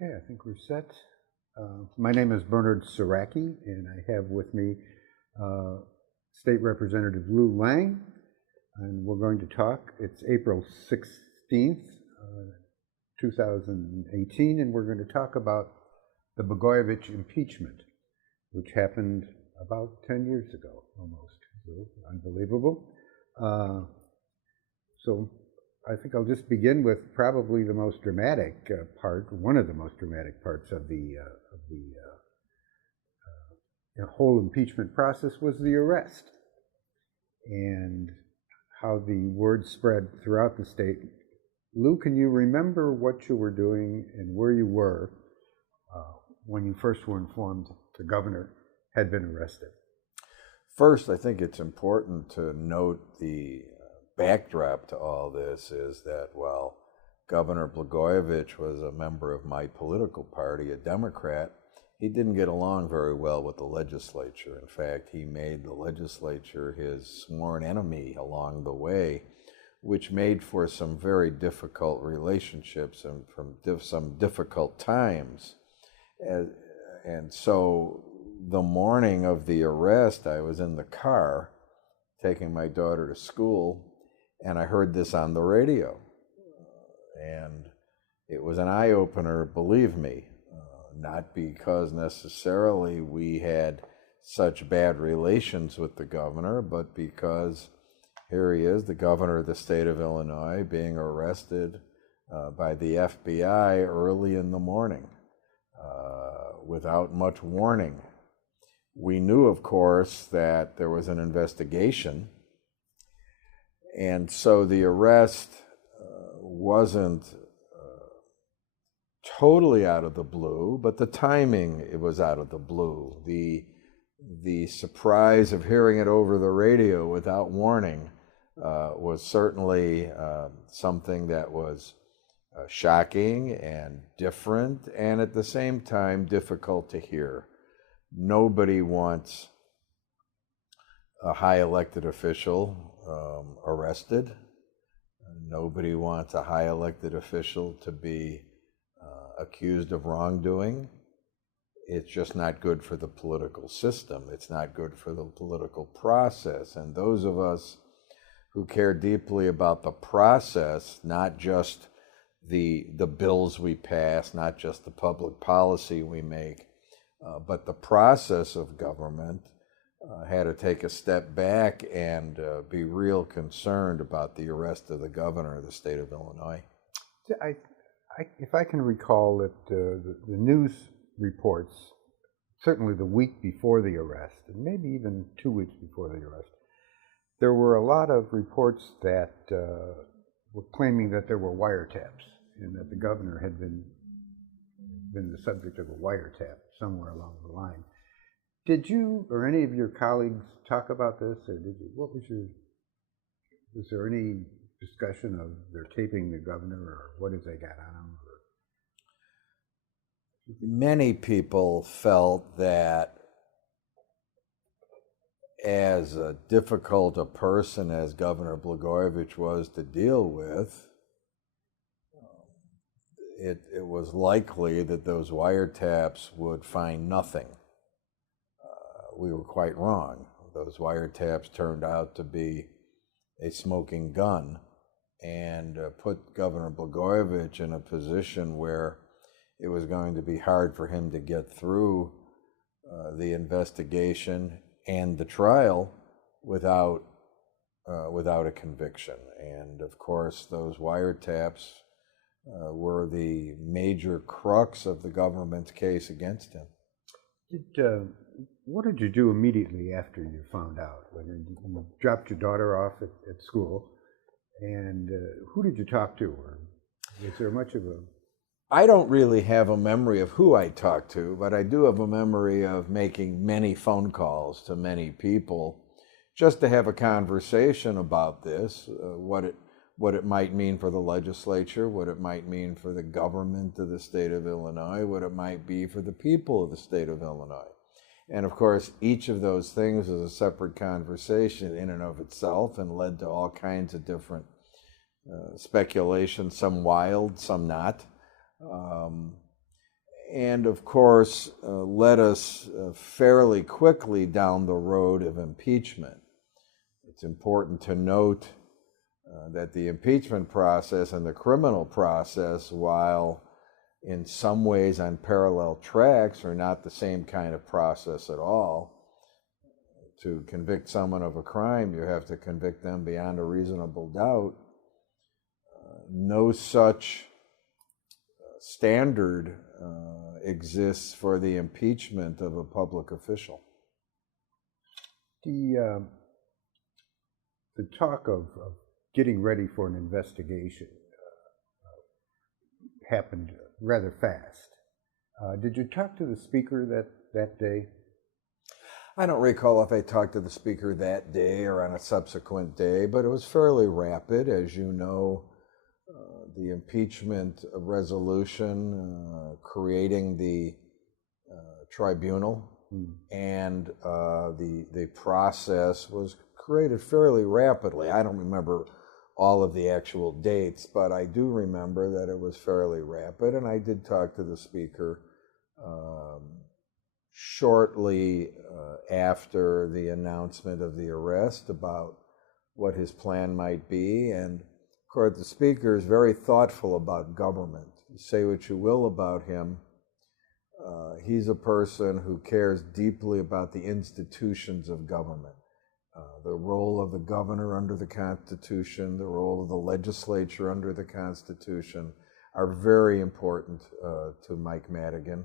Okay, I think we're set. My name is Bernard Saraki, and I have with me uh, State Representative Lou Lang, and we're going to talk. It's April 16th, 2018, and we're going to talk about the Blagojevich impeachment, which happened about 10 years ago, almost. So, unbelievable. So I think I'll just begin with probably the most dramatic part, one of the most dramatic parts of the whole impeachment process was the arrest, and how the word spread throughout the state. Lou, can you remember what you were doing and where you were when you first were informed the governor had been arrested? First, I think it's important to note the backdrop to all this is that while Governor Blagojevich was a member of my political party, a Democrat, he didn't get along very well with the legislature. In fact, he made the legislature his sworn enemy along the way, which made for some very difficult relationships and some difficult times. And so the morning of the arrest, I was in the car taking my daughter to school, and I heard this on the radio. And it was an eye-opener, believe me, not because necessarily we had such bad relations with the governor, but because here he is, the governor of the state of Illinois, being arrested by the FBI early in the morning without much warning. We knew, of course, that there was an investigation, and so the arrest wasn't totally out of the blue, but the timing, it was out of the blue. The surprise of hearing it over the radio without warning was certainly something that was shocking and different, and at the same time difficult to hear. Nobody wants a high elected official arrested. Nobody wants a high elected official to be accused of wrongdoing. It's just not good for the political system. It's not good for the political process. And those of us who care deeply about the process, not just the bills we pass, not just the public policy we make, but the process of government, had to take a step back and be real concerned about the arrest of the governor of the state of Illinois. If I can recall that the news reports, certainly the week before the arrest, and maybe even 2 weeks before the arrest, there were a lot of reports that were claiming that there were wiretaps and that the governor had been the subject of a wiretap somewhere along the line. Did you or any of your colleagues talk about this, or was there any discussion of their taping the governor, or what have they got on him? Many people felt that as difficult a person as Governor Blagojevich was to deal with, it was likely that those wiretaps would find nothing. We were quite wrong. Those wiretaps turned out to be a smoking gun and put Governor Blagojevich in a position where it was going to be hard for him to get through the investigation and the trial without a conviction. And of course, those wiretaps were the major crux of the government's case against him. What did you do immediately after you found out? When you dropped your daughter off at school, and who did you talk to? Or is there much of a... I don't really have a memory of who I talked to, but I do have a memory of making many phone calls to many people just to have a conversation about this, what it might mean for the legislature, what it might mean for the government of the state of Illinois, what it might be for the people of the state of Illinois. And of course, each of those things is a separate conversation in and of itself and led to all kinds of different speculation, some wild, some not. and of course led us fairly quickly down the road of impeachment. It's important to note that the impeachment process and the criminal process, while in some ways on parallel tracks, are not the same kind of process at all. To convict someone of a crime, you have to convict them beyond a reasonable doubt. No such standard exists for the impeachment of a public official. The talk of getting ready for an investigation happened rather fast. Did you talk to the speaker that day? I don't recall if I talked to the speaker that day or on a subsequent day, but it was fairly rapid. As you know, the impeachment resolution creating the tribunal and the process was created fairly rapidly. I don't remember all of the actual dates, but I do remember that it was fairly rapid, and I did talk to the speaker shortly after the announcement of the arrest about what his plan might be. And of course, the speaker is very thoughtful about government. You say what you will about him, he's a person who cares deeply about the institutions of government. The role of the governor under the Constitution, the role of the legislature under the Constitution are very important to Mike Madigan,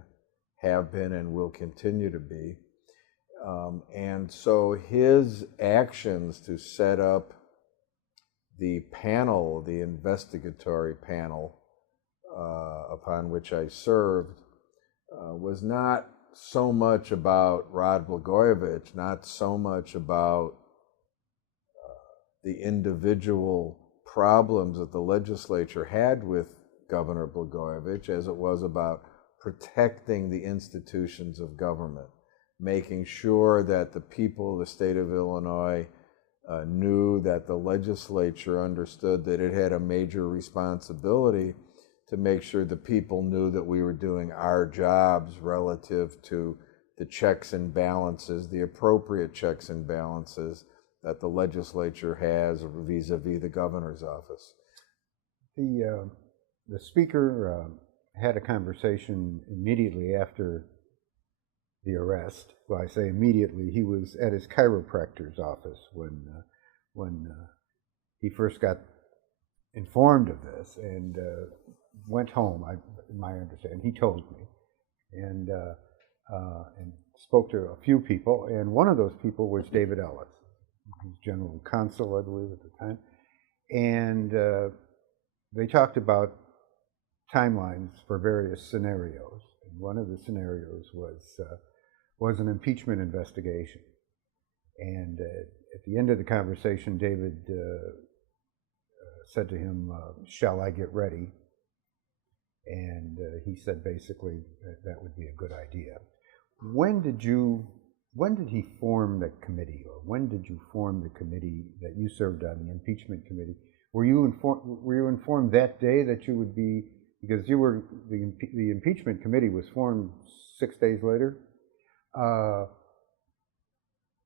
have been and will continue to be. And so his actions to set up the panel, the investigatory panel upon which I served, was not so much about Rod Blagojevich, not so much about the individual problems that the legislature had with Governor Blagojevich as it was about protecting the institutions of government, making sure that the people of the state of Illinois knew that the legislature understood that it had a major responsibility to make sure the people knew that we were doing our jobs relative to the checks and balances, the appropriate checks and balances that the legislature has vis-a-vis the governor's office. The speaker had a conversation immediately after the arrest. Well, I say immediately. He was at his chiropractor's office when he first got informed of this, and went home. My understanding, he told me, and spoke to a few people, and one of those people was David Ellis, who's general counsel, I believe, at the time, and they talked about timelines for various scenarios. And one of the scenarios was an impeachment investigation. And at the end of the conversation, David said to him, "Shall I get ready?" And he said basically that would be a good idea. When did he form the committee, or when did you form the committee that you served on, the impeachment committee? Were you informed that day that you would be, because you were the impeachment committee was formed 6 days later?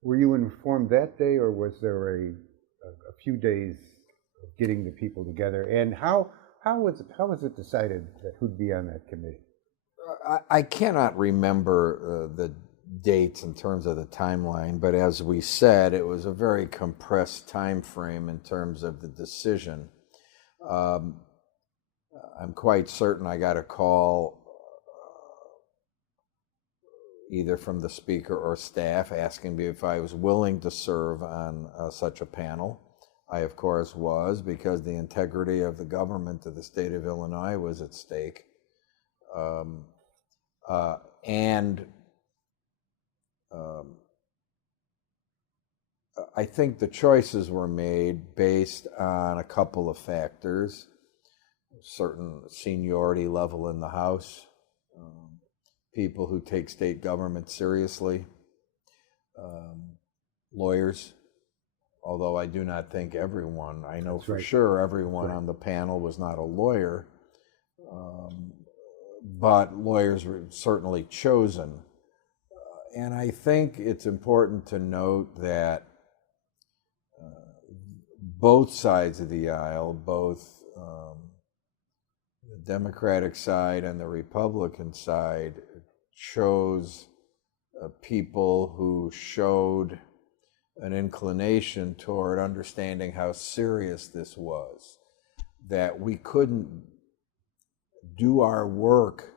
Were you informed that day, or was there a few days of getting the people together? And how was it decided that who'd be on that committee? I cannot remember the dates in terms of the timeline, but as we said, it was a very compressed time frame in terms of the decision. I'm quite certain I got a call either from the speaker or staff asking me if I was willing to serve on such a panel. I, of course, was, because the integrity of the government of the state of Illinois was at stake. I think the choices were made based on a couple of factors: certain seniority level in the House, people who take state government seriously, lawyers, although I do not think everyone, I know for sure everyone on the panel was not a lawyer, but lawyers were certainly chosen. And I think it's important to note that both sides of the aisle, both the Democratic side and the Republican side, chose people who showed an inclination toward understanding how serious this was, that we couldn't do our work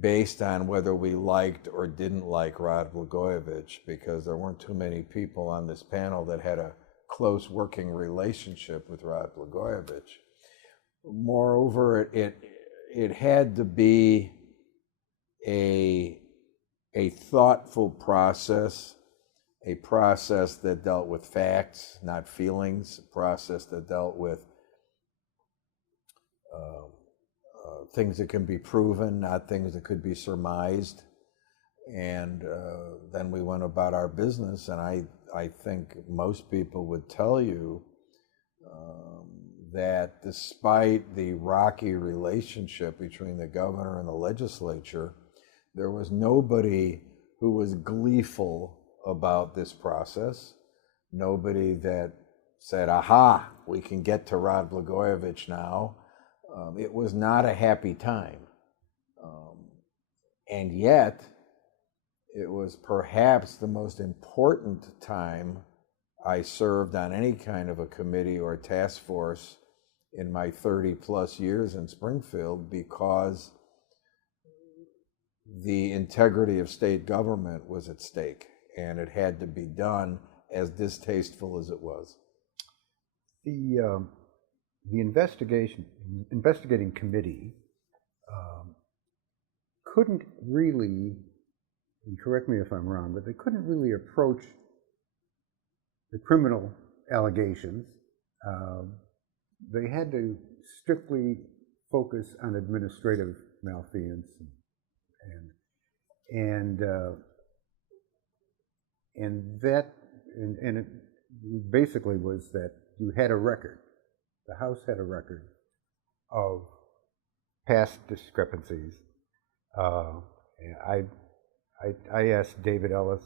based on whether we liked or didn't like Rod Blagojevich, because there weren't too many people on this panel that had a close working relationship with Rod Blagojevich. Moreover, it had to be a thoughtful process, a process that dealt with facts, not feelings, a process that dealt with things that can be proven, not things that could be surmised. And then we went about our business, and I think most people would tell you that despite the rocky relationship between the governor and the legislature, there was nobody who was gleeful about this process, nobody that said, aha, we can get to Rod Blagojevich now. It was not a happy time. And yet, it was perhaps the most important time I served on any kind of a committee or task force in my 30 plus years in Springfield, because the integrity of state government was at stake, and it had to be done, as distasteful as it was. The investigating committee couldn't really, and correct me if I'm wrong, but they couldn't really approach the criminal allegations. They had to strictly focus on administrative malfeasance, and it basically was that you had a record. The House had a record of past discrepancies. I asked David Ellis,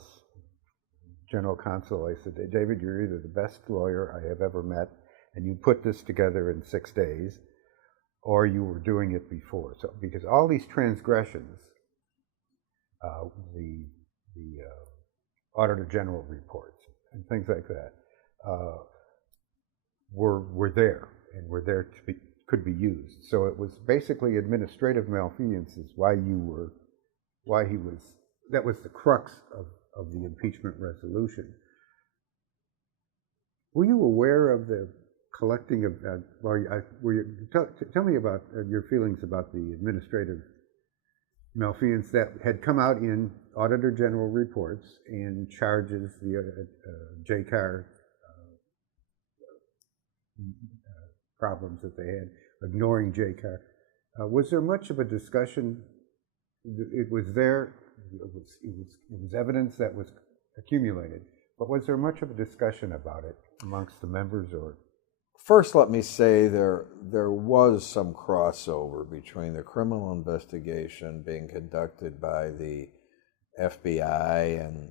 General Counsel, I said, David, you're either the best lawyer I have ever met, and you put this together in 6 days, or you were doing it before. So, because all these transgressions, the Auditor General reports and things like that, were there, and were there to be, could be used. So it was basically administrative malfeasance is why he was, that was the crux of the impeachment resolution. Were you aware of the collecting of, tell me about your feelings about the administrative malfeasance that had come out in Auditor General reports and charges, the JCAR problems that they had, ignoring JCAR. Was there much of a discussion? It was there, it was evidence that was accumulated, but was there much of a discussion about it amongst the members? Or first, let me say there was some crossover between the criminal investigation being conducted by the FBI and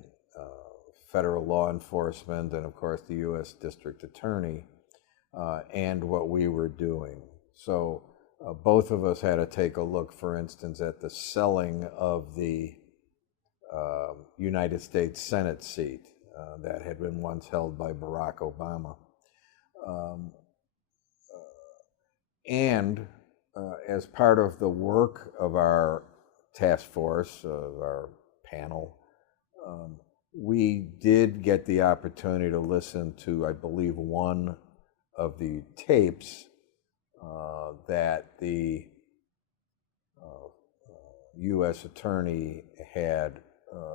federal law enforcement, and of course the U.S. District Attorney, and what we were doing. So both of us had to take a look, for instance, at the selling of the United States Senate seat that had been once held by Barack Obama. And as part of the work of our task force, of our panel, we did get the opportunity to listen to, I believe, one of the tapes that the U.S. Attorney had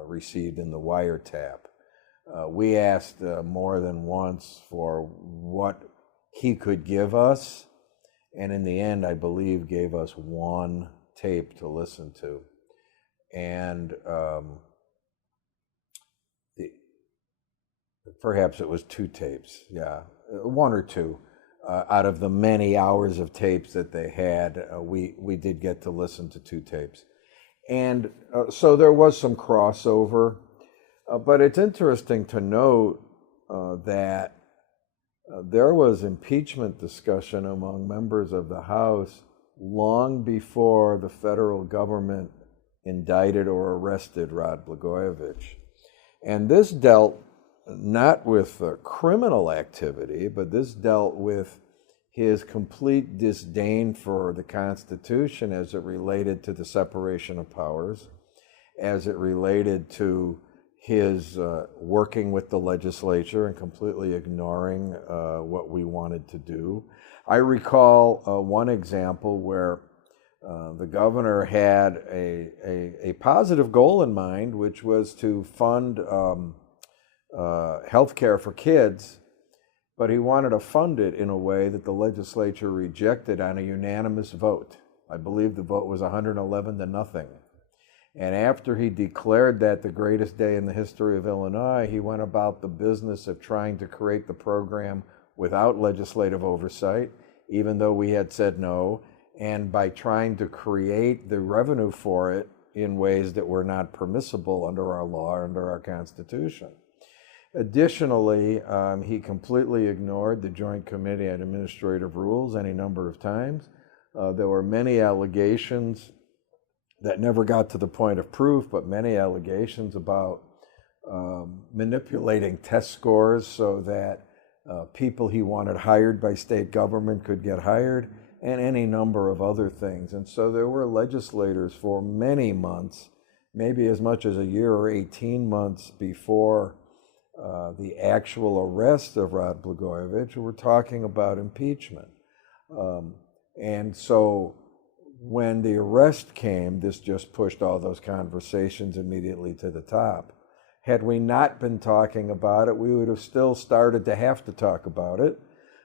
received in the wiretap. We asked more than once for what he could give us, and in the end, I believe, gave us one tape to listen to. And perhaps it was 2 tapes, yeah, 1 or 2. out of the many hours of tapes that they had, we did get to listen to 2 tapes. And so there was some crossover, but it's interesting to note that there was impeachment discussion among members of the House long before the federal government indicted or arrested Rod Blagojevich. And this dealt not with criminal activity, but this dealt with his complete disdain for the Constitution as it related to the separation of powers, as it related to his working with the legislature and completely ignoring what we wanted to do. I recall one example where the governor had a positive goal in mind, which was to fund health care for kids, but he wanted to fund it in a way that the legislature rejected on a unanimous vote. I believe the vote was 111-0. And after he declared that the greatest day in the history of Illinois, he went about the business of trying to create the program without legislative oversight, even though we had said no, and by trying to create the revenue for it in ways that were not permissible under our law, under our Constitution. Additionally, he completely ignored the Joint Committee on Administrative Rules any number of times. There were many allegations that never got to the point of proof, but many allegations about manipulating test scores so that people he wanted hired by state government could get hired, and any number of other things. And so there were legislators for many months, maybe as much as a year or 18 months before the actual arrest of Rod Blagojevich, who were talking about impeachment. And so when the arrest came, this just pushed all those conversations immediately to the top. Had we not been talking about it, we would have still started to have to talk about it.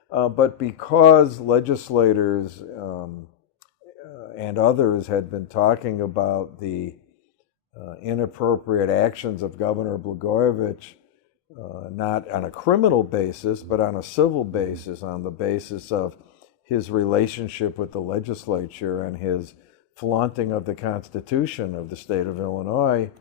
But because legislators and others had been talking about the inappropriate actions of Governor Blagojevich, not on a criminal basis, but on a civil basis, on the basis of his relationship with the legislature and his flaunting of the Constitution of the state of Illinois,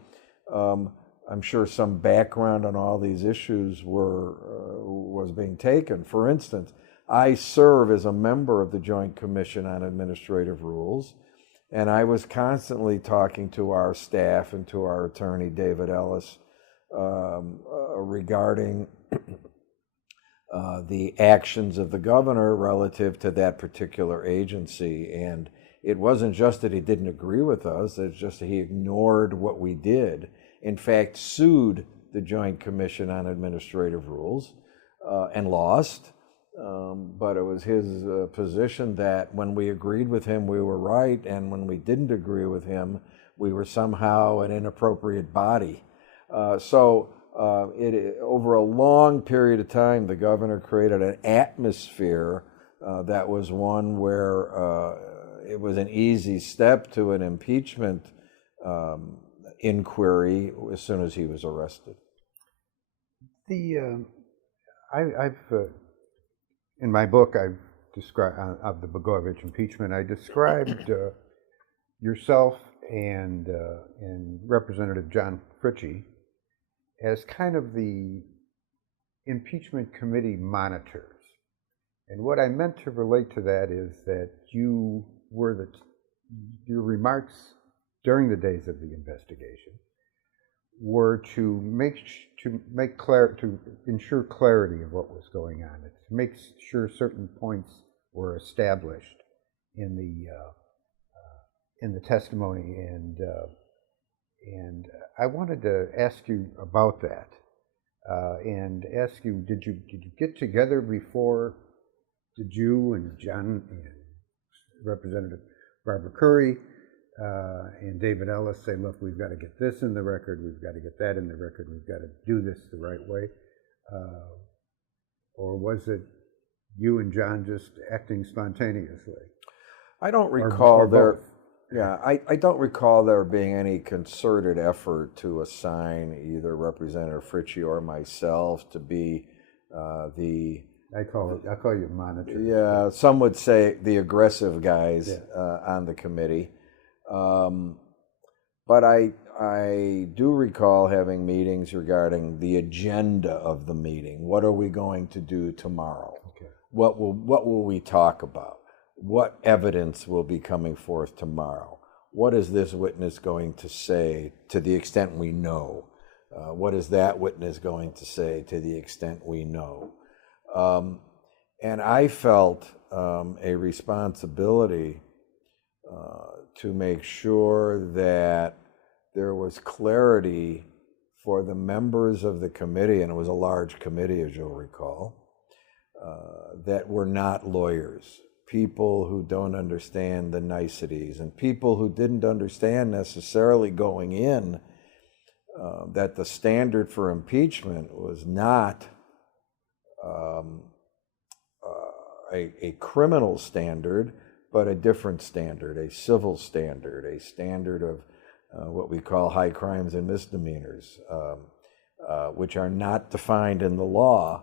I'm sure some background on all these issues was being taken. For instance, I serve as a member of the Joint Commission on Administrative Rules, and I was constantly talking to our staff and to our attorney, David Ellis, regarding the actions of the governor relative to that particular agency. And it wasn't just that he didn't agree with us, it's just that he ignored what we did. In fact, sued the Joint Commission on Administrative Rules and lost. But it was his position that when we agreed with him, we were right, and when we didn't agree with him, we were somehow an inappropriate body. Over a long period of time, the governor created an atmosphere that was one where it was an easy step to an impeachment inquiry as soon as he was arrested. I've in my book, I've described of the Blagojevich impeachment. I described yourself and Representative John Fritchie as kind of the impeachment committee monitors. And what I meant to relate to that is that you were your remarks during the days of the investigation were to ensure clarity of what was going on, to make sure certain points were established in the testimony, and I wanted to ask you about that, and ask you, did you get together before? Did you and John and Representative Barbara Curry and David Ellis say, look, we've got to get this in the record, we've got to get that in the record, we've got to do this the right way? Or was it you and John just acting spontaneously? I don't recall I don't recall there being any concerted effort to assign either Representative Fritchie or myself to be the I call you monitor. Yeah, some would say the aggressive guys Yeah. on the committee. But I do recall having meetings regarding the agenda of the meeting. What are we going to do tomorrow? Okay. What will we talk about? What evidence will be coming forth tomorrow? What is this witness going to say to the extent we know? What is that witness going to say to the extent we know? And I felt a responsibility to make sure that there was clarity for the members of the committee, and it was a large committee, as you'll recall, that were not lawyers, people who don't understand the niceties, and people who didn't understand necessarily going in that the standard for impeachment was not a criminal standard, but a different standard, a civil standard, a standard of what we call high crimes and misdemeanors, which are not defined in the law.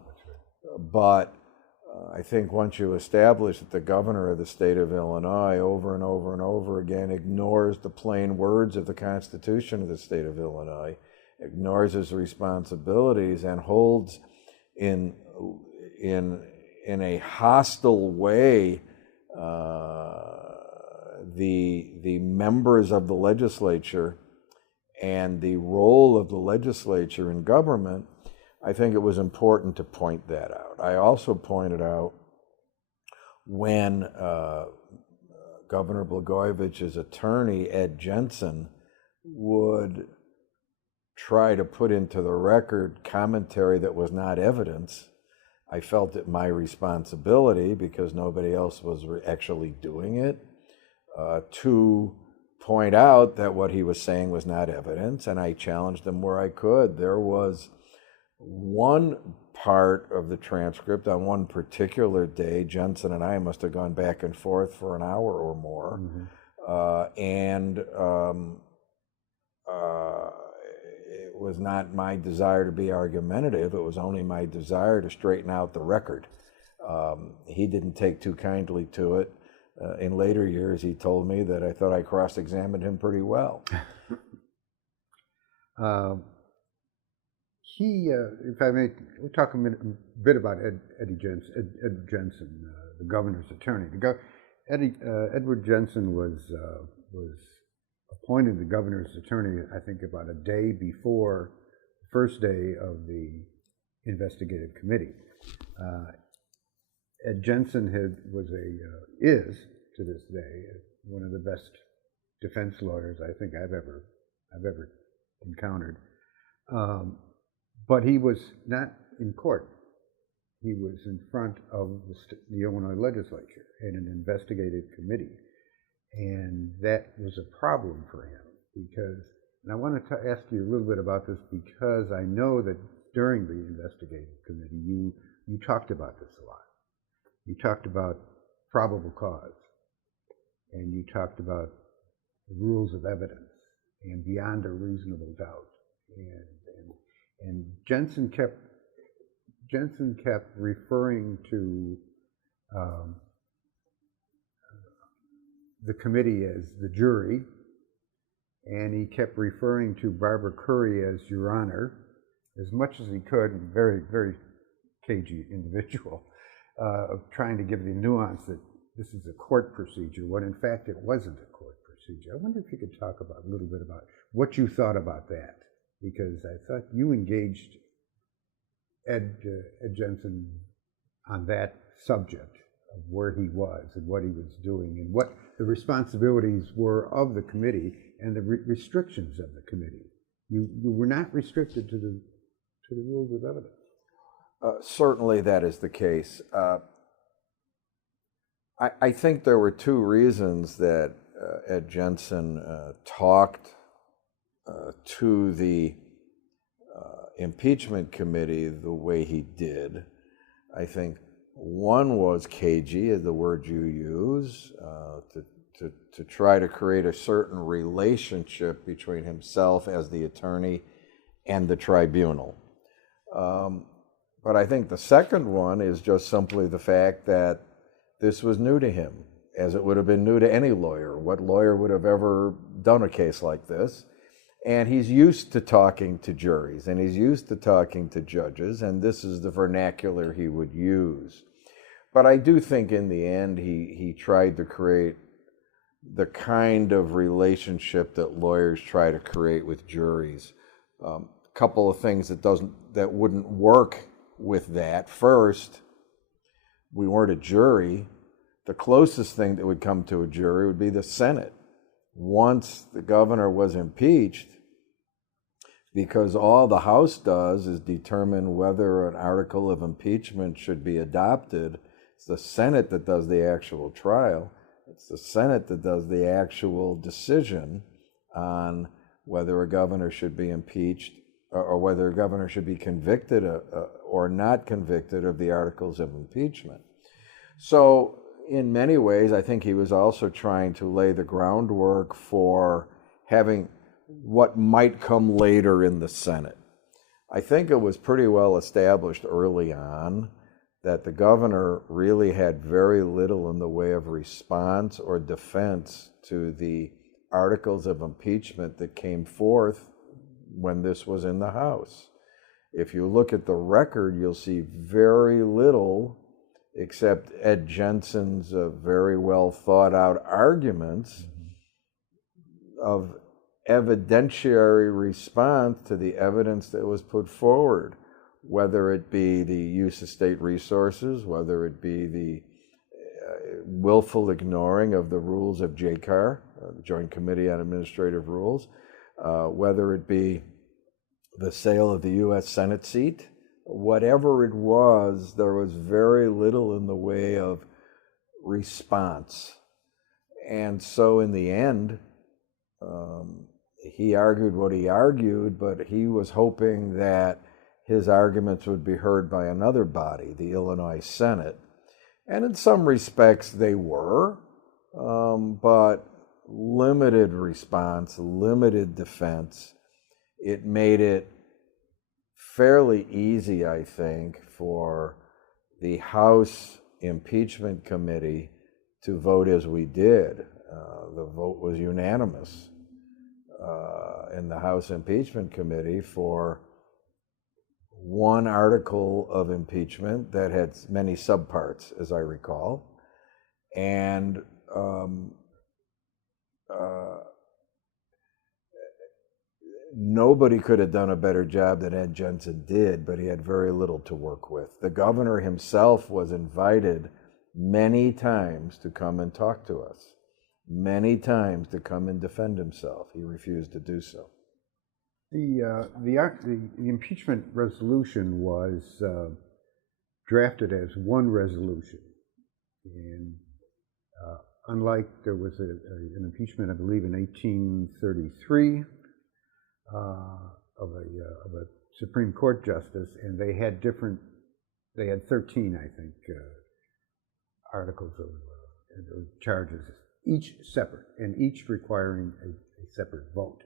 But I think once you establish that the governor of the state of Illinois over and over and over again ignores the plain words of the Constitution of the state of Illinois, ignores his responsibilities, and holds in a hostile way the members of the legislature and the role of the legislature in government, I think it was important to point that out. I also pointed out when Governor Blagojevich's attorney, Ed Jensen, would try to put into the record commentary that was not evidence, I felt it my responsibility, because nobody else was actually doing it, to point out that what he was saying was not evidence, and I challenged him where I could. There was one part of the transcript on one particular day, Jensen and I must have gone back and forth for an hour or more, and it was not my desire to be argumentative, it was only my desire to straighten out the record. He didn't take too kindly to it. In later years, he told me that I thought I cross-examined him pretty well. If I may, we'll talk a bit about Ed Jensen, the governor's attorney. Edward Jensen was appointed the governor's attorney, I think, about a day before the first day of the investigative committee. Ed Jensen is to this day one of the best defense lawyers I think I've ever encountered. But he was not in court. He was in front of the Illinois legislature in an investigative committee. And that was a problem for him because, and I wanted to ask you a little bit about this because I know that during the investigative committee, you talked about this a lot. You talked about probable cause, and you talked about the rules of evidence and beyond a reasonable doubt. And Jensen kept referring to the committee as the jury, and he kept referring to Barbara Curry as Your Honor as much as he could, very, very cagey individual, trying to give the nuance that this is a court procedure, when in fact it wasn't a court procedure. I wonder if you could talk a little bit about what you thought about that, because I thought you engaged Ed Jensen on that subject of where he was and what he was doing and what the responsibilities were of the committee and the restrictions of the committee. You were not restricted to the rules of evidence. Certainly that is the case. I think there were two reasons that Ed Jensen talked to the impeachment committee the way he did. I think one was cagey, is the word you use, to try to create a certain relationship between himself as the attorney and the tribunal. But I think the second one is just simply the fact that this was new to him, as it would have been new to any lawyer. What lawyer would have ever done a case like this? And he's used to talking to juries, and he's used to talking to judges, and this is the vernacular he would use. But I do think in the end he tried to create the kind of relationship that lawyers try to create with juries. A couple of things that wouldn't work with that. First, we weren't a jury. The closest thing that would come to a jury would be the Senate. Once the governor was impeached, because all the House does is determine whether an article of impeachment should be adopted. It's the Senate that does the actual trial. It's the Senate that does the actual decision on whether a governor should be impeached or whether a governor should be convicted or not convicted of the articles of impeachment. So in many ways, I think he was also trying to lay the groundwork for having what might come later in the Senate. I think it was pretty well established early on that the governor really had very little in the way of response or defense to the articles of impeachment that came forth when this was in the House. If you look at the record, you'll see very little except Ed Jensen's very well thought out arguments of evidentiary response to the evidence that was put forward, whether it be the use of state resources, whether it be the willful ignoring of the rules of JCAR, the Joint Committee on Administrative Rules, whether it be the sale of the U.S. Senate seat. Whatever it was, there was very little in the way of response. And so in the end, he argued what he argued, but he was hoping that his arguments would be heard by another body, the Illinois Senate. And in some respects they were, but limited response, limited defense. It made it fairly easy, I think, for the House Impeachment Committee to vote as we did. The vote was unanimous in the House Impeachment Committee for one article of impeachment that had many subparts, as I recall, and nobody could have done a better job than Ed Jensen did, but he had very little to work with. The governor himself was invited many times to come and talk to us, many times to come and defend himself. He refused to do so. The impeachment resolution was drafted as one resolution, and unlike there was an impeachment, I believe, in 1833 of a Supreme Court justice, and they had 13, I think, articles of charges, each separate, and each requiring a separate vote.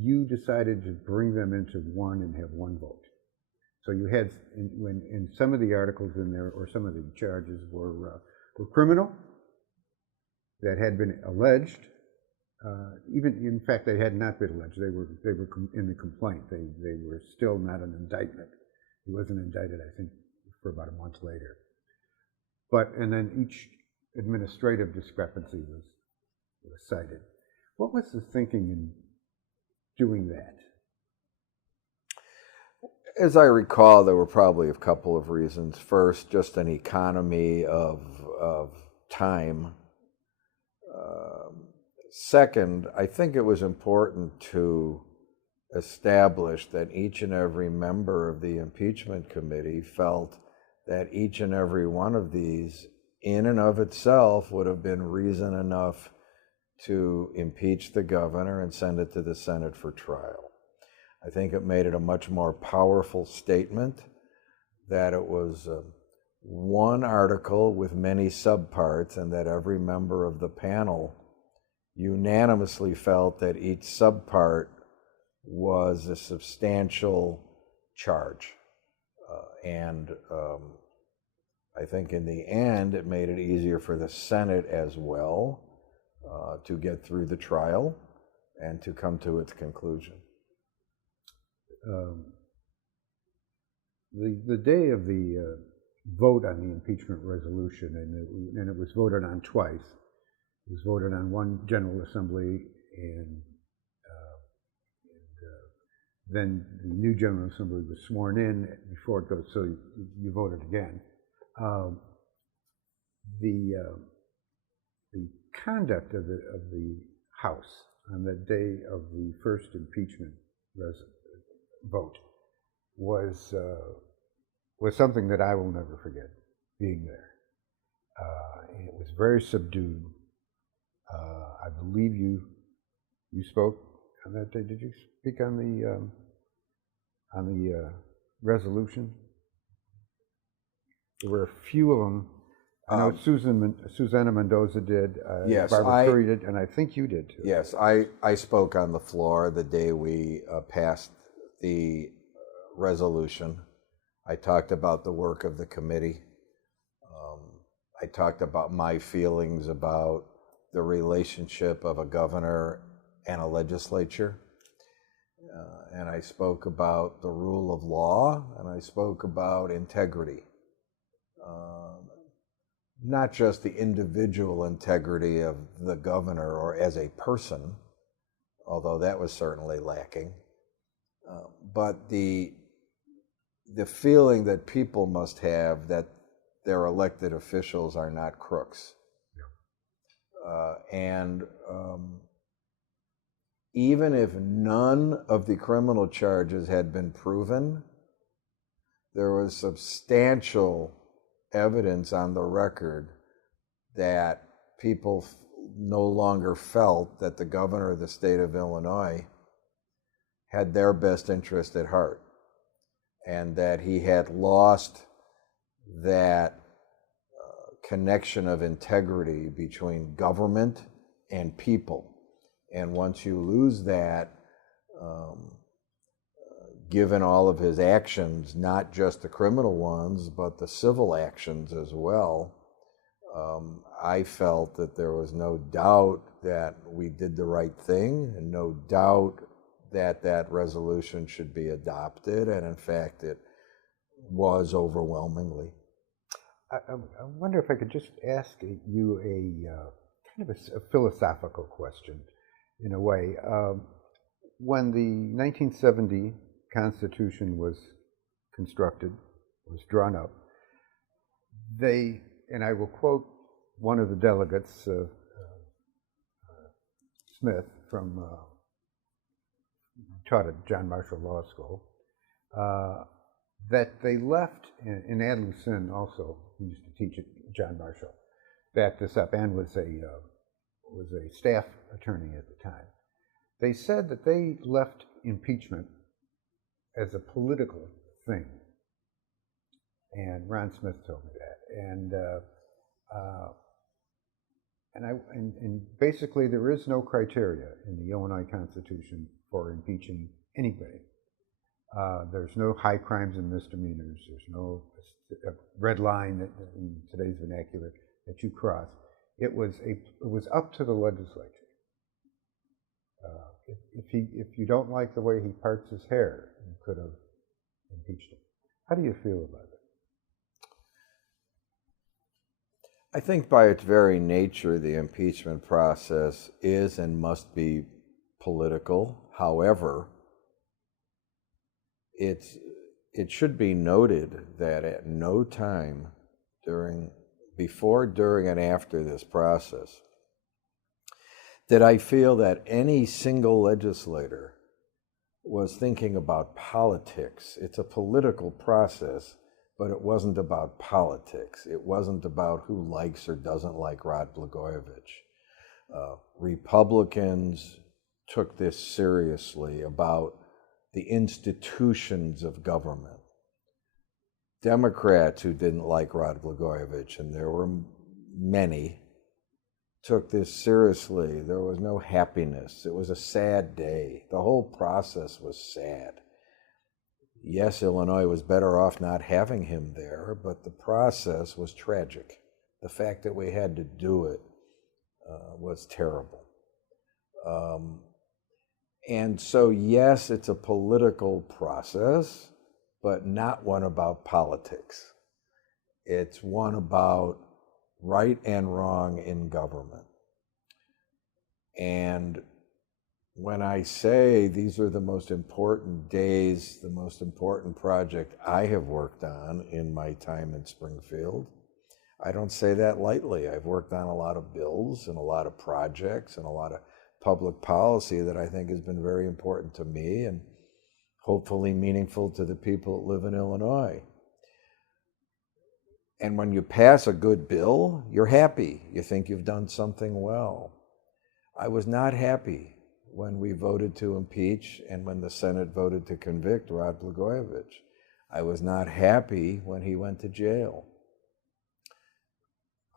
You decided to bring them into one and have one vote. So you had, in some of the articles in there, or some of the charges were criminal, that had been alleged. Even, in fact, they had not been alleged. They were in the complaint. They were still not an indictment. He wasn't indicted, I think, for about a month later. And then each administrative discrepancy was cited. What was the thinking in doing that? As I recall, there were probably a couple of reasons. First, just an economy of time. Second, I think it was important to establish that each and every member of the impeachment committee felt that each and every one of these, in and of itself, would have been reason enough to impeach the governor and send it to the Senate for trial. I think it made it a much more powerful statement that it was one article with many subparts, and that every member of the panel unanimously felt that each subpart was a substantial charge. And I think in the end, it made it easier for the Senate as well to get through the trial and to come to its conclusion. The day of the vote on the impeachment resolution, and it was voted on twice. It was voted on one General Assembly, and then the new General Assembly was sworn in before it goes, so you voted again. The conduct of the House on the day of the first impeachment vote was something that I will never forget, being there. It was very subdued. I believe you spoke on that day. Did you speak on the resolution? There were a few of them. I know Susana Mendoza did. Yes, Barbara Curry did, and I think you did too. Yes, I spoke on the floor the day we passed the resolution. I talked about the work of the committee. I talked about my feelings about the relationship of a governor and a legislature. And I spoke about the rule of law, and I spoke about integrity. Not just the individual integrity of the governor or as a person, although that was certainly lacking, but the feeling that people must have that their elected officials are not crooks. And even if none of the criminal charges had been proven, there was substantial evidence on the record that people no longer felt that the governor of the state of Illinois had their best interest at heart, and that he had lost that connection of integrity between government and people. And once you lose that, given all of his actions, not just the criminal ones, but the civil actions as well, I felt that there was no doubt that we did the right thing, and no doubt that that resolution should be adopted, and in fact it was overwhelmingly. I wonder if I could just ask you kind of a philosophical question, in a way. When the 1970 Constitution was constructed, was drawn up, they, and I will quote one of the delegates, Smith, from taught at John Marshall Law School, that they left, and Adlucin also, who used to teach at John Marshall, backed this up, and was a staff attorney at the time. They said that they left impeachment as a political thing, and Ron Smith told me that, and basically there is no criteria in the Illinois Constitution for impeaching anybody. There's no high crimes and misdemeanors. There's no red line that, in today's vernacular, that you cross. It was up to the legislature. If you don't like the way he parts his hair, you could have impeached him. How do you feel about it? I think by its very nature, the impeachment process is and must be political. However, it should be noted that at no time before, during, and after this process did I feel that any single legislator was thinking about politics. It's a political process, but it wasn't about politics. It wasn't about who likes or doesn't like Rod Blagojevich. Republicans took this seriously about the institutions of government. Democrats who didn't like Rod Blagojevich, and there were many, took this seriously. There was no happiness. It was a sad day. The whole process was sad. Yes, Illinois was better off not having him there, but the process was tragic. The fact that we had to do it was terrible. And so, yes, it's a political process, but not one about politics. It's one about right and wrong in government. And when I say these are the most important days, the most important project I have worked on in my time in Springfield, I don't say that lightly. I've worked on a lot of bills and a lot of projects and a lot of public policy that I think has been very important to me and hopefully meaningful to the people that live in Illinois. And when you pass a good bill, you're happy. You think you've done something well. I was not happy when we voted to impeach and when the Senate voted to convict Rod Blagojevich. I was not happy when he went to jail.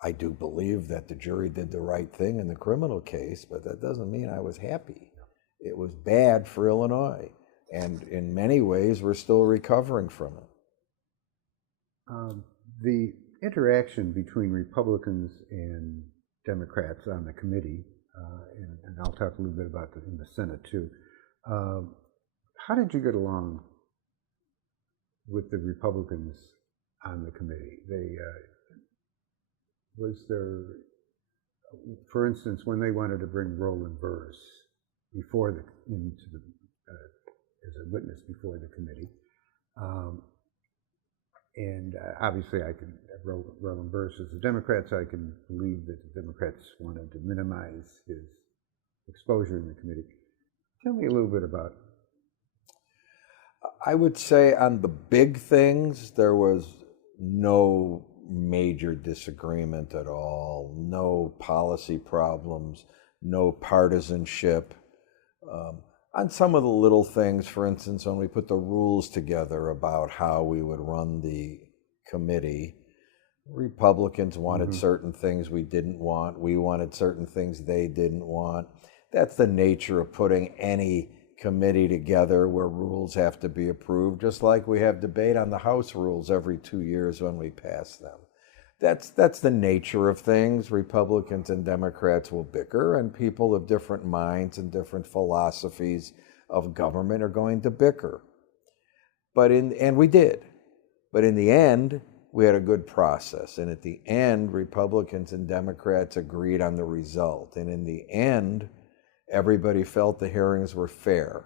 I do believe that the jury did the right thing in the criminal case, but that doesn't mean I was happy. It was bad for Illinois, and in many ways, we're still recovering from it. The interaction between Republicans and Democrats on the committee, and I'll talk a little bit about in the Senate too. How did you get along with the Republicans on the committee? Was there, for instance, when they wanted to bring Roland Burris as a witness before the committee, and obviously Roland Burris is a Democrat, so I can believe that the Democrats wanted to minimize his exposure in the committee. Tell me a little bit about it. I would say on the big things, there was no major disagreement at all, no policy problems, no partisanship. On some of the little things, for instance, when we put the rules together about how we would run the committee, Republicans wanted certain things we didn't want. We wanted certain things they didn't want. That's the nature of putting any committee together where rules have to be approved, just like we have debate on the House rules every 2 years when we pass them. That's the nature of things. Republicans and Democrats will bicker, and people of different minds and different philosophies of government are going to bicker. And we did. But in the end, we had a good process. And at the end, Republicans and Democrats agreed on the result. And in the end, everybody felt the hearings were fair.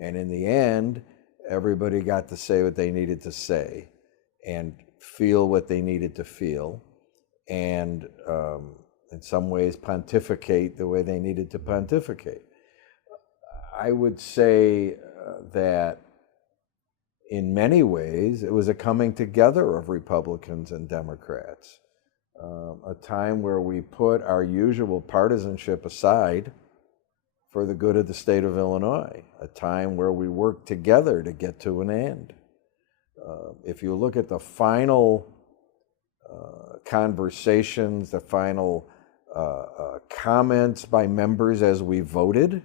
And in the end, everybody got to say what they needed to say and feel what they needed to feel, and in some ways pontificate the way they needed to pontificate. I would say that in many ways it was a coming together of Republicans and Democrats, a time where we put our usual partisanship aside for the good of the state of Illinois, a time where we worked together to get to an end. If you look at the final conversations, the final comments by members as we voted,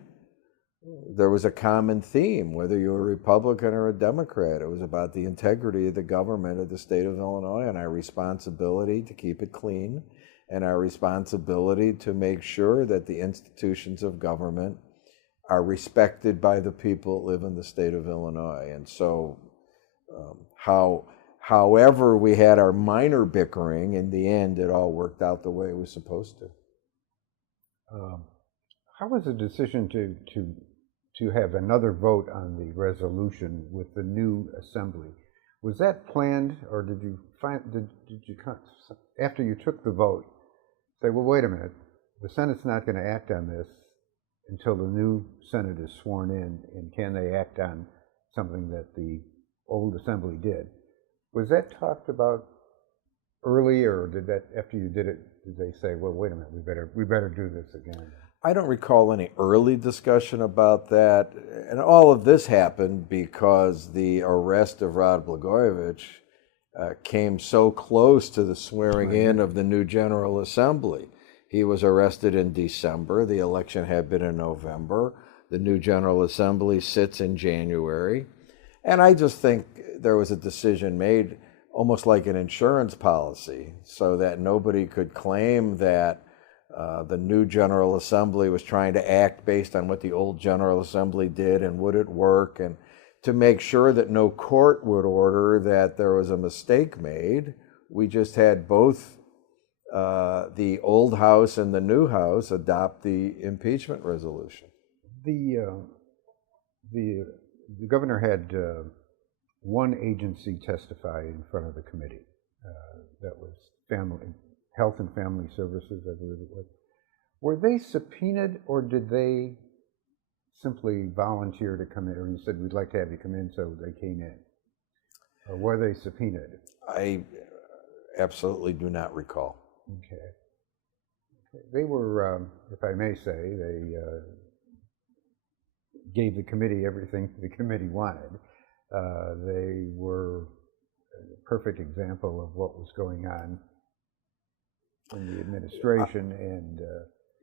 there was a common theme, whether you were a Republican or a Democrat. It was about the integrity of the government of the state of Illinois and our responsibility to keep it clean and our responsibility to make sure that the institutions of government are respected by the people that live in the state of Illinois. And so however we had our minor bickering, in the end, it all worked out the way it was supposed to. How was the decision to have another vote on the resolution with the new assembly? Was that planned, or did you after you took the vote, say, well, wait a minute, the Senate's not going to act on this until the new Senate is sworn in, and can they act on something that the old assembly did? Was that talked about early, or did that, after you did it, did they say, well, wait a minute, we better do this again? I don't recall any early discussion about that. And all of this happened because the arrest of Rod Blagojevich came so close to the swearing in of the new General Assembly. He was arrested in December. The election had been in November. The new General Assembly sits in January. And I just think there was a decision made almost like an insurance policy so that nobody could claim that the new General Assembly was trying to act based on what the old General Assembly did and would it work, and to make sure that no court would order that there was a mistake made. We just had both the old House and the new House adopt the impeachment resolution. The governor had one agency testify in front of the committee. That was Health and Family Services, I believe it was. Were they subpoenaed, or did they simply volunteer to come in, or you said, we'd like to have you come in, so they came in? Or were they subpoenaed? I absolutely do not recall. Okay. They were, if I may say, they gave the committee everything the committee wanted. They were a perfect example of what was going on in the administration, and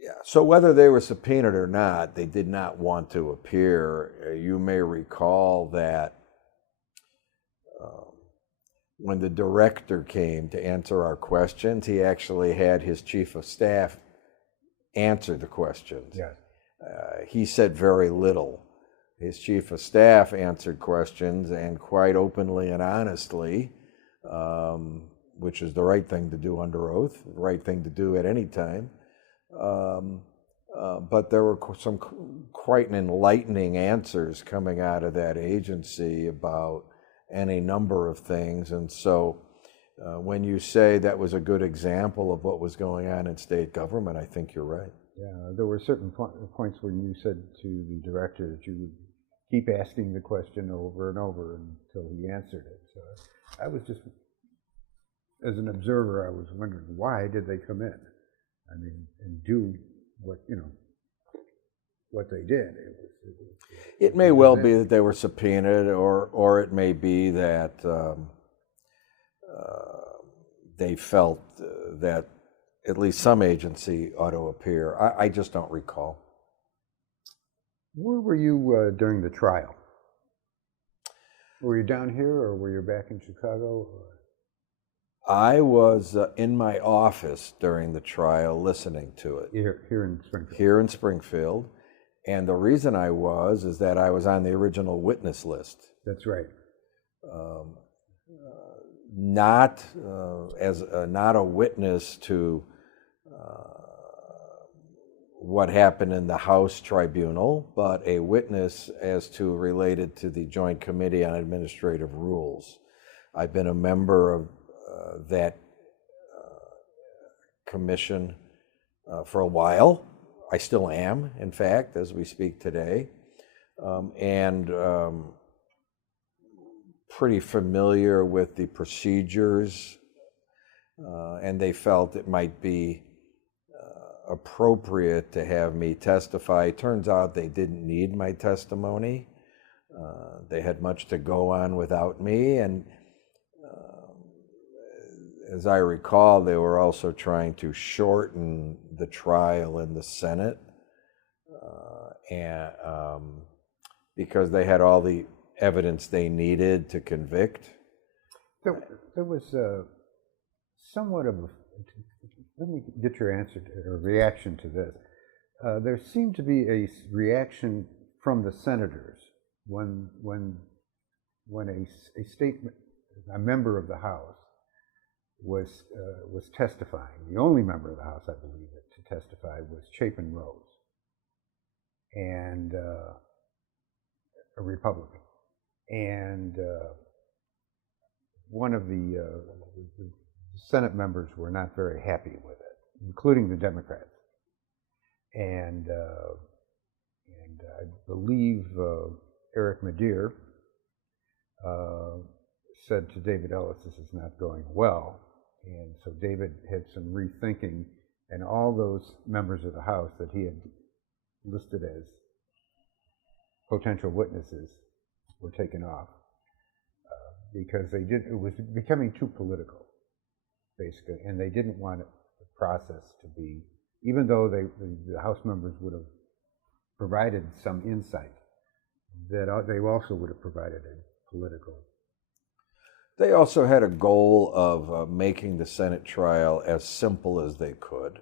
yeah. So whether they were subpoenaed or not, they did not want to appear. You may recall that when the director came to answer our questions, he actually had his chief of staff answer the questions. yes. He said very little. His chief of staff answered questions, and quite openly and honestly, which is the right thing to do under oath, the right thing to do at any time. But there were some quite enlightening answers coming out of that agency about any number of things. And so when you say that was a good example of what was going on in state government, I think you're right. Yeah, there were certain points when you said to the director that you would keep asking the question over and over until he answered it. So I was just, as an observer, I was wondering, why did they come in? I mean, and do what, what they did. It may well be that they were subpoenaed, or it may be that they felt that at least some agency ought to appear. I just don't recall. Where were you during the trial? Were you down here, or were you back in Chicago? I was in my office during the trial listening to it. Here in Springfield? Here in Springfield. And the reason I was is that I was on the original witness list. That's right. Not not a witness to what happened in the House tribunal, but a witness related to the Joint Committee on Administrative Rules. I've been a member of that commission for a while. I still am, in fact, as we speak today, and pretty familiar with the procedures, and they felt it might be appropriate to have me testify. Turns out they didn't need my testimony. They had much to go on without me, and as I recall, they were also trying to shorten the trial in the Senate, and because they had all the evidence they needed to convict. There was somewhat of a, let me get your answer or reaction to this. There seemed to be a reaction from the senators when a member of the House was testifying. The only member of the House, I believe, to testify was Chapin Rose, and a Republican, and one of the Senate members were not very happy with it, including the Democrats, and I believe Eric Madeir said to David Ellis, "This is not going well." And so David had some rethinking, and all those members of the House that he had listed as potential witnesses were taken off because it was becoming too political, basically, and they didn't want the process to be, even though the House members would have provided some insight, that they also would have provided a political. They also had a goal of making the Senate trial as simple as they could.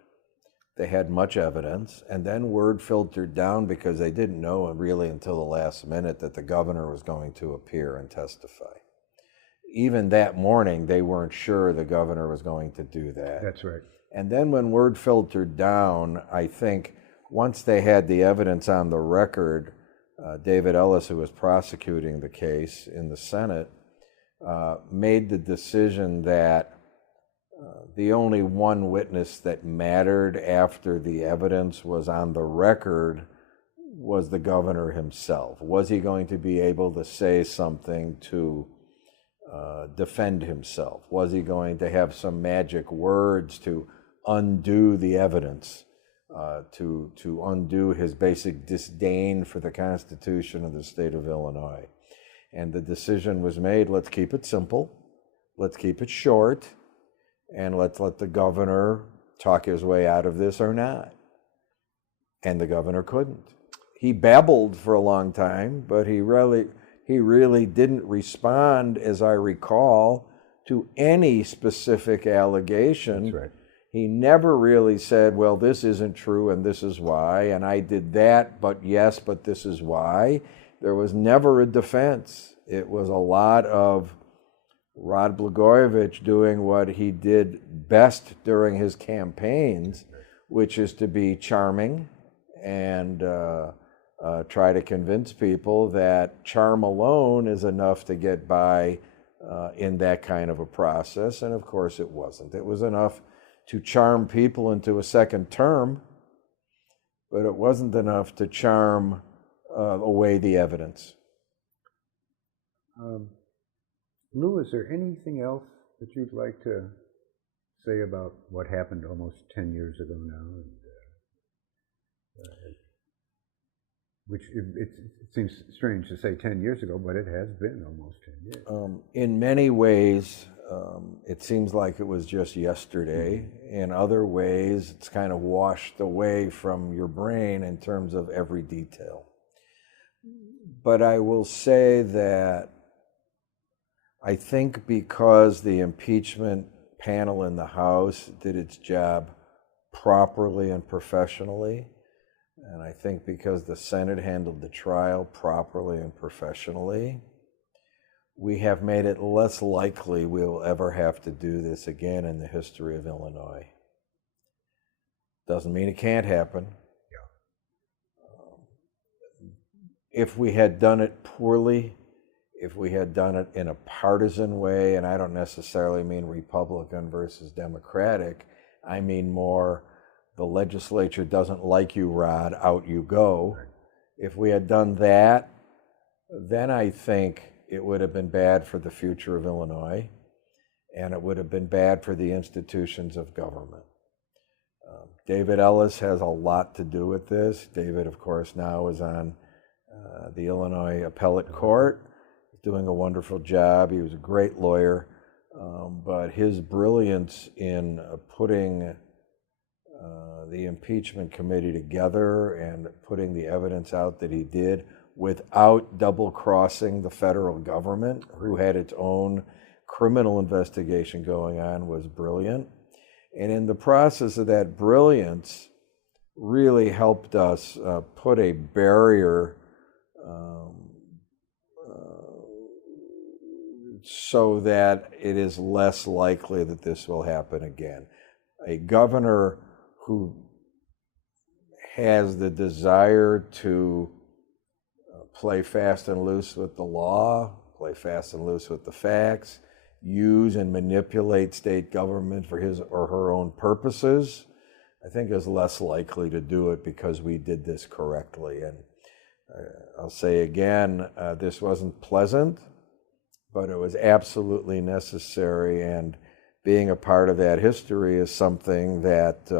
They had much evidence, and then word filtered down because they didn't know really until the last minute that the governor was going to appear and testify. Even that morning, they weren't sure the governor was going to do that. That's right. And then when word filtered down, I think once they had the evidence on the record, David Ellis, who was prosecuting the case in the Senate, made the decision that the only one witness that mattered after the evidence was on the record was the governor himself. Was he going to be able to say something to defend himself? Was he going to have some magic words to undo the evidence, to undo his basic disdain for the Constitution of the state of Illinois? And the decision was made, let's keep it simple, let's keep it short, and let's let the governor talk his way out of this or not. And the governor couldn't. He babbled for a long time, but he really didn't respond, as I recall, to any specific allegation. That's right. He never really said, well, this isn't true and this is why, and I did that, but yes, but this is why. There was never a defense. It was a lot of Rod Blagojevich doing what he did best during his campaigns, which is to be charming and try to convince people that charm alone is enough to get by in that kind of a process. And of course it wasn't. It was enough to charm people into a second term, but it wasn't enough to charm away the evidence. Lou, is there anything else that you'd like to say about what happened almost 10 years ago now? Which it seems strange to say 10 years ago, but it has been almost 10 years. In many ways, it seems like it was just yesterday. In other ways, it's kind of washed away from your brain in terms of every detail. But I will say that I think because the impeachment panel in the House did its job properly and professionally, and I think because the Senate handled the trial properly and professionally, we have made it less likely we will ever have to do this again in the history of Illinois. Doesn't mean it can't happen. If we had done it poorly, if we had done it in a partisan way, and I don't necessarily mean Republican versus Democratic, I mean more the legislature doesn't like you, Rod, out you go. Right. If we had done that, then I think it would have been bad for the future of Illinois, and it would have been bad for the institutions of government. David Ellis has a lot to do with this. David, of course, now is on the Illinois Appellate Court. He's doing a wonderful job. He was a great lawyer, but his brilliance in putting the impeachment committee together and putting the evidence out that he did without double-crossing the federal government, who had its own criminal investigation going on, was brilliant. And in the process of that brilliance, really helped us put a barrier so that it is less likely that this will happen again. A governor who has the desire to play fast and loose with the law, play fast and loose with the facts, use and manipulate state government for his or her own purposes, I think is less likely to do it because we did this correctly. And I'll say again, this wasn't pleasant, but it was absolutely necessary, and being a part of that history is something that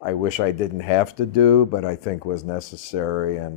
I wish I didn't have to do, but I think was necessary, and